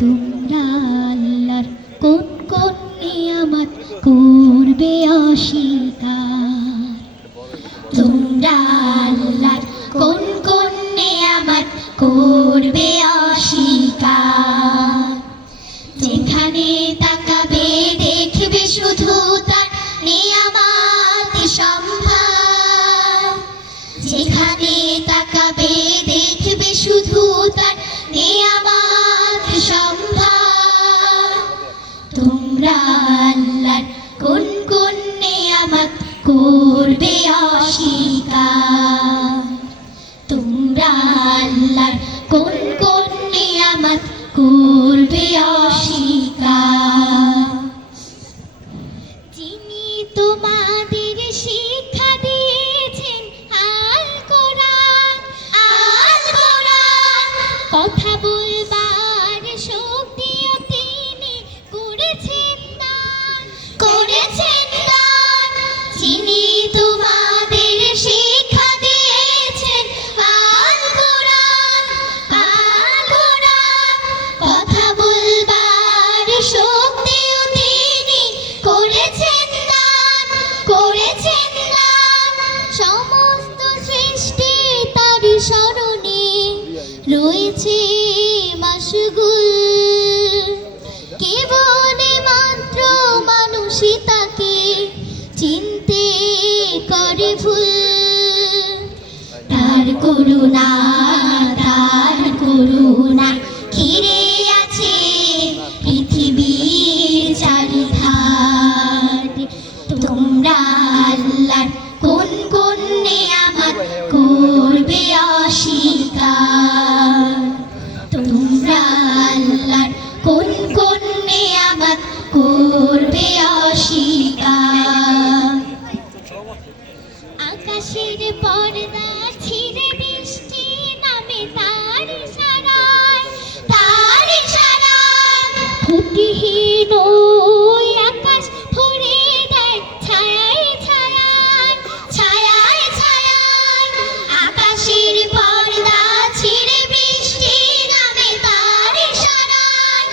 তোমরা আল্লাহর কোন কোন নিয়ামত করবে অস্বীকার, তোমরা আল্লাহর কোন কোন নিয়ামত করবে অস্বীকার। যেখানে তাকাবে দেখবে শুধু তার নিয়ামত সম্ভার, যেখানে তাকাবে দেখবে শুধু তার নিয়ামত সম্ভার। তোমরা আল্লাহর কোন কোন নিয়ামত করবে অস্বীকার, তোমরা আল্লাহর কোন কোন নিয়ামত করবে অস্বীকার। যিনি তোমাদের শিক্ষা দিয়েছেন আল কোরআন, আল কোরআন কথা বলবার শক্তিও তিনি করেছেন দান, করেছেন দান। যিনি তোমাদের শিক্ষা দিয়েছেন আল কোরআন, আল কোরআন কথা বলবার শক্তিও তিনি করেছেন দান, করেছেন দান। সমস্ত সৃষ্টি তার স্মরণে রয়েছে মাশগুল, কেবলে মাত্র মানুষই তাকে চিনতে করে ভুল। তার করুণা, তার করুণা ঘিরে আছে পৃথিবীর চারিধার। তোমরা আল্লাহর কোন কোন নিয়ামত করবে অস্বীকার, তোমরা আল্লাহর কোন কোন নিয়ামত করবে অস্বীকার। আকাশের পর্দা ছিঁড়ে বৃষ্টি নামে তার ইশারায়, তার ইশারায় ত্রুটিহীন ওই আকাশ ভরে দেয় ছায়ায় ছায়ায়, ছায়ায় ছায়ায়। আকাশের পর্দা ছিঁড়ে বৃষ্টি নামে তার ইশারায়,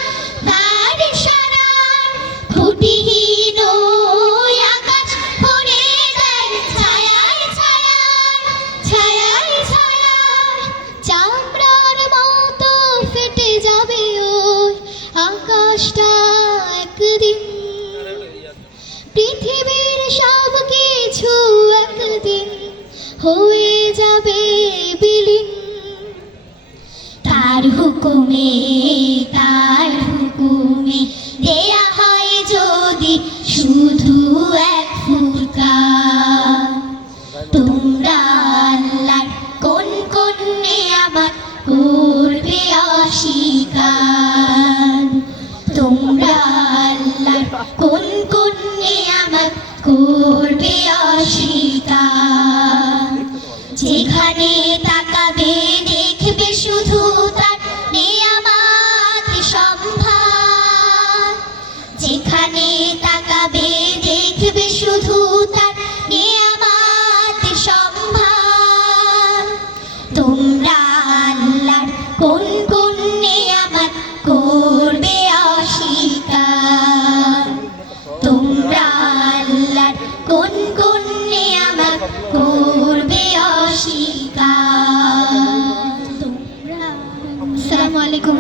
তার ইশারায় ত্রুটিহীন ওই আকাশ ভরে দেয় ছায়ায় ছায়ায়, ছায়ায় ছায়ায়। চামড়ার মতো ফেটে যাবে ওই আকাশটা একদিন, পৃথিবীর সব কিছু একদিন হয়ে যাবে বিলীন। তার হুকুমে, তার হুকুমে দেয়া হয় যদি শুধু এক ফুরকান। তোমরা আল্লাহর কোন কোন নিয়ামত করবে অস্বীকার, তোমরা আল্লাহর কোন কোন নিয়ামত করবে অস্বীকার। যেখানে তাকাবে দেখবে শুধু তার নিয়ামত সম্ভার, যেখানে তাকাবে দেখবে শুধু তার নিয়ামত সম্ভার। তোমরা আল্লাহর কোন কোন নিয়ামত করবে অস্বীকার, তোমরা আল্লাহর কোন কোন নিয়ামত করবে অস্বীকার। আসসালামু আলাইকুম।